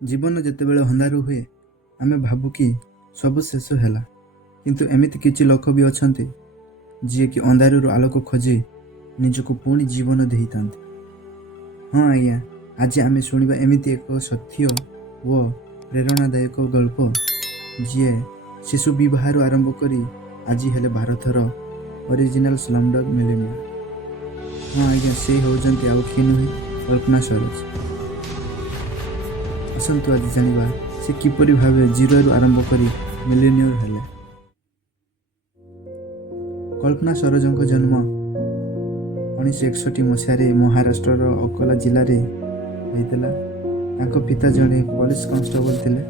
ଜୀବନ ଯେତେବେଳେ ଅନ୍ଧାରୁ ହୁଏ ଆମେ ଭାବୁ କି ସବୁ ଶେଷ ହେଲା, କିନ୍ତୁ ଏମିତି କିଛି ଲୋକ ବି ଅଛନ୍ତି ଯିଏକି ଅନ୍ଧାରରୁ ଆଲୋକ ଖୋଜି ନିଜକୁ ପୁଣି ଜୀବନ ଦେଇଥାନ୍ତି। ହଁ ଆଜ୍ଞା, ଆଜି ଆମେ ଶୁଣିବା ଏମିତି ଏକ ସତ୍ୟ ଓ ପ୍ରେରଣାଦାୟକ ଗଳ୍ପ ଯିଏ ଶିଶୁ ବିବାହରୁ ଆରମ୍ଭ କରି ଆଜି ହେଲେ ଭାରତର ଅରିଜିନାଲ ସ୍ଲମଡଗ୍ ମିଲେନିୟର। ହଁ ଆଜ୍ଞା, ସେ ହେଉଛନ୍ତି ଆଉ କିଏ ନୁହେଁ, କଳ୍ପନା ସରୋଜ। ଆସନ୍ତୁ ଆଜି ଜାଣିବା ସେ କିପରି ଭାବେ ଜିରୋରୁ ଆରମ୍ଭ କରି ମିଲେନିୟର ହେଲେ। କଳ୍ପନା ସରୋଜଙ୍କ ଜନ୍ମ 1961 ମସିହାରେ ମହାରାଷ୍ଟ୍ରର ଅକୋଲା ଜିଲ୍ଲାରେ ହୋଇଥିଲା। ତାଙ୍କ ପିତା ଜଣେ ପୋଲିସ କନଷ୍ଟେବଲ ଥିଲେ।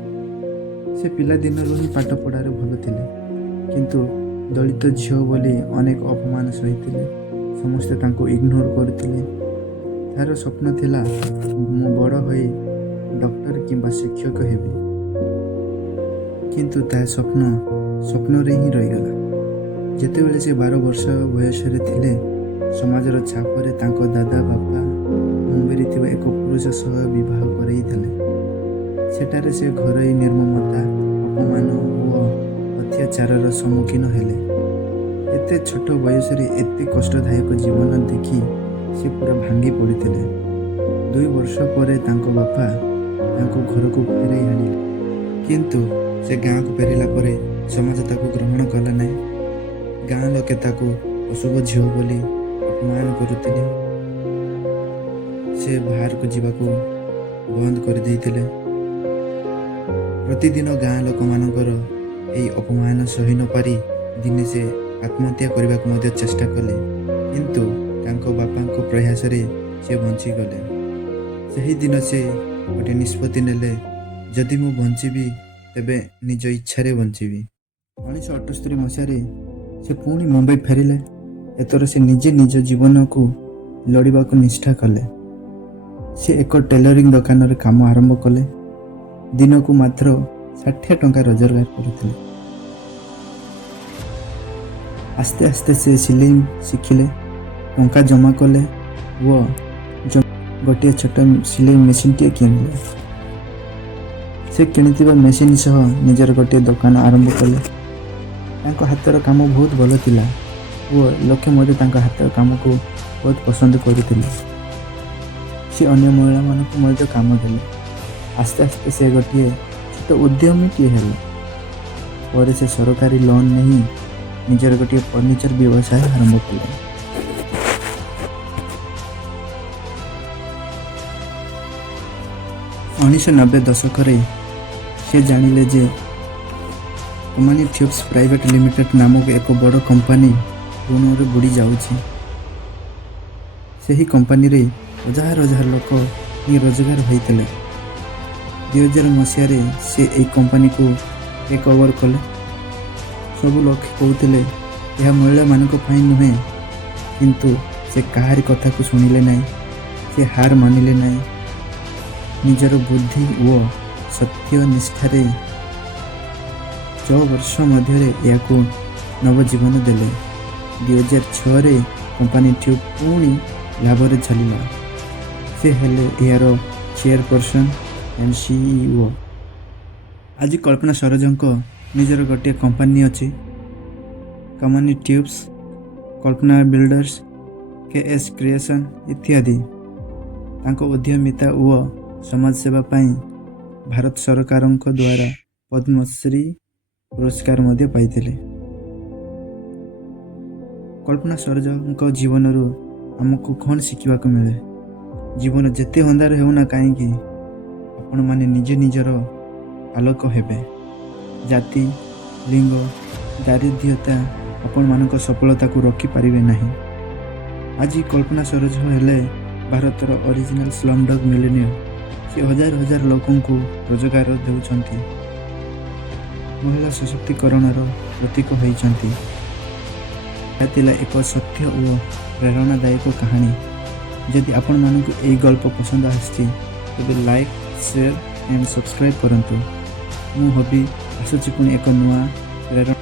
ସେ ପିଲାଦିନରୁ ହିଁ ପାଠ ପଢ଼ାରେ ଭଲ ଥିଲେ, କିନ୍ତୁ ଦଳିତ ଝିଅ ବୋଲି ଅନେକ ଅପମାନ ସହିଥିଲେ। ସମସ୍ତେ ତାଙ୍କୁ ଇଗ୍ନୋର କରୁଥିଲେ। ତାର ସ୍ୱପ୍ନ ଥିଲା, ମୁଁ ବଡ଼ ହୋଇ ଡକ୍ଟର କିମ୍ବା ଶିକ୍ଷକ ହେବି, କିନ୍ତୁ ତା ସ୍ୱପ୍ନରେ ହିଁ ରହିଗଲା। ଯେତେବେଳେ ସେ 12 ବର୍ଷ ବୟସରେ ଥିଲେ, ସମାଜର ଛାପରେ ତାଙ୍କ ଦାଦା ବାପା ମୁମ୍ବାଇରେ ଥିବା ଏକ ପୁରୁଷ ସହ ବିବାହ କରାଇଥିଲେ। ସେଠାରେ ସେ ଘରୋଇ ନିର୍ମମତା, ଅପମାନ ଓ ଅତ୍ୟାଚାରର ସମ୍ମୁଖୀନ ହେଲେ। ଏତେ ଛୋଟ ବୟସରେ ଏତେ କଷ୍ଟଦାୟକ ଜୀବନ ଦେଖି ସେ ପୁରା ଭାଙ୍ଗି ପଡ଼ିଥିଲେ। 2 ବର୍ଷ ପରେ ତାଙ୍କ ବାପା ତାଙ୍କୁ ଘରକୁ ଫେରାଇ ଆଣିଲେ, କିନ୍ତୁ ସେ ଗାଁକୁ ଫେରିଲା ପରେ ସମାଜ ତାକୁ ଗ୍ରହଣ କଲା ନାହିଁ। ଗାଁ ଲୋକେ ତାକୁ ଅଶୁଭ ଝିଅ ବୋଲି ଅପମାନ କରୁଥିଲେ। ସେ ବାହାରକୁ ଯିବାକୁ ବନ୍ଦ କରିଦେଇଥିଲେ। ପ୍ରତିଦିନ ଗାଁ ଲୋକମାନଙ୍କର ଏହି ଅପମାନ ସହି ନ ପାରି ଦିନେ ସେ ଆତ୍ମହତ୍ୟା କରିବାକୁ ମଧ୍ୟ ଚେଷ୍ଟା କଲେ, କିନ୍ତୁ ତାଙ୍କ ବାପାଙ୍କ ପ୍ରୟାସରେ ସେ ବଞ୍ଚିଗଲେ। ସେହିଦିନ ସେ ଗୋଟିଏ ନିଷ୍ପତ୍ତି ନେଲେ, ଯଦି ମୁଁ ବଞ୍ଚିବି ତେବେ ନିଜ ଇଚ୍ଛାରେ ବଞ୍ଚିବି। 1978 ମସିହାରେ ସେ ପୁଣି ମୁମ୍ବାଇ ଫେରିଲେ। ଏଥର ସେ ନିଜେ ନିଜ ଜୀବନକୁ ଲଢ଼ିବାକୁ ନିଷ୍ଠା କଲେ। ସେ ଏକ ଟେଲରିଂ ଦୋକାନରେ କାମ ଆରମ୍ଭ କଲେ। ଦିନକୁ ମାତ୍ର 60 ଟଙ୍କା ରୋଜଗାର କରୁଥିଲେ। ଆସ୍ତେ ଆସ୍ତେ ସେ ସିଲେଇ ଶିଖିଲେ, ଟଙ୍କା ଜମା କଲେ ଓ ଗୋଟିଏ ଛୋଟ ସିଲେଇ ମେସିନଟିଏ କିଣିଲେ। ସେ କିଣିଥିବା ମେସିନ ସହ ନିଜର ଗୋଟିଏ ଦୋକାନ ଆରମ୍ଭ କଲେ। ତାଙ୍କ ହାତର କାମ ବହୁତ ଭଲ ଥିଲା ଓ ଲୋକେ ମଧ୍ୟ ତାଙ୍କ ହାତର କାମକୁ ବହୁତ ପସନ୍ଦ କରୁଥିଲେ। ସେ ଅନ୍ୟ ମହିଳାମାନଙ୍କୁ ମଧ୍ୟ କାମ ଦେଲେ। ଆସ୍ତେ ଆସ୍ତେ ସେ ଗୋଟିଏ ଛୋଟ ଉଦ୍ୟମୀଟିଏ ହେଲେ। ପରେ ସେ ସରକାରୀ ଲୋନ୍ ନେଇ ନିଜର ଗୋଟିଏ ଫର୍ଣ୍ଣିଚର ବ୍ୟବସାୟ ଆରମ୍ଭ କଲେ। ଦଶକରେ ସେ ଜାଣିଲେ ଯେ କମ୍ପାନୀ ଟ୍ୟୁବ୍ସ ପ୍ରାଇଭେଟ ଲିମିଟେଡ ନାମକ ଏକ ବଡ଼ କମ୍ପାନୀ ଋଣରେ ବୁଡ଼ି ଯାଉଛି। ସେହି କମ୍ପାନୀରେ ହଜାର ହଜାର ଲୋକ ରୋଜଗାର ହୋଇଥିଲେ। 2000 ମସିହାରେ ସେ ଏହି କମ୍ପାନୀକୁ ଟେକ୍ ଓଭର କଲେ। ସବୁ ଲୋକ କହୁଥିଲେ ଏହା ମହିଳାମାନଙ୍କ ପାଇଁ ନୁହେଁ, କିନ୍ତୁ ସେ କାହାରି କଥାକୁ ଶୁଣିଲେ ନାହିଁ। ସେ ହାର ମାନିଲେ ନାହିଁ। ନିଜର ବୁଦ୍ଧି ଓ ସତ୍ୟ ନିଷ୍ଠାରେ 6 ବର୍ଷ ମଧ୍ୟରେ ଏହାକୁ ନବଜୀବନ ଦେଲେ। 2006ରେ କମ୍ପାନୀ ଟ୍ୟୁବ୍ ପୁଣି ଲାଭରେ ଚାଲିଲା। ସେ ହେଲେ ଏହାର ଚେୟାରପର୍ସନ ଆଣ୍ଡ CEO। ଆଜି କଳ୍ପନା ସରୋଜଙ୍କ ନିଜର ଗୋଟିଏ କମ୍ପାନୀ ଅଛି, କମ୍ପାନୀ ଟ୍ୟୁବ୍ସ, କଳ୍ପନା ବିଲ୍ଡର୍ସ, KS କ୍ରିଏସନ୍ ଇତ୍ୟାଦି। ତାଙ୍କ ଉଦ୍ୟମିତା ଓ ସମାଜ ସେବା ପାଇଁ ଭାରତ ସରକାରଙ୍କ ଦ୍ୱାରା ପଦ୍ମଶ୍ରୀ ପୁରସ୍କାର ମଧ୍ୟ ପାଇଥିଲେ। କଳ୍ପନା ସରୋଜଙ୍କ ଜୀବନରୁ ଆମକୁ କ'ଣ ଶିଖିବାକୁ ମିଳେ? ଜୀବନ ଯେତେ ଅନ୍ଧାର ହେଉନା କାହିଁକି, ଆପଣମାନେ ନିଜେ ନିଜର ଆଲୋକ ହେବେ। ଜାତି, ଲିଙ୍ଗ, ଦାରିଦ୍ର୍ୟତା ଆପଣମାନଙ୍କ ସଫଳତାକୁ ରୋକିପାରିବେ ନାହିଁ। ଆଜି କଳ୍ପନା ସରୋଜ ହେଲେ ଭାରତର ଅରିଜିନାଲ ସ୍ଲମଡଗ୍ ମିଲେନିୟର। ସେ ହଜାର ହଜାର ଲୋକଙ୍କୁ ରୋଜଗାର ଦେଉଛନ୍ତି, ମହିଳା ସଶକ୍ତିକରଣର ପ୍ରତୀକ ହୋଇଛନ୍ତି। ଏହା ଥିଲା ଏକ ସତ୍ୟ ଓ ପ୍ରେରଣାଦାୟକ କାହାଣୀ। ଯଦି ଆପଣମାନଙ୍କୁ ଏହି ଗଳ୍ପ ପସନ୍ଦ ଆସିଛି ତେବେ ଲାଇକ୍, ସେୟାର ଆଣ୍ଡ ସବସ୍କ୍ରାଇବ୍ କରନ୍ତୁ। ମୁଁ ଆସୁଛି ପୁଣି ଏକ ନୂଆ ପ୍ରେରଣା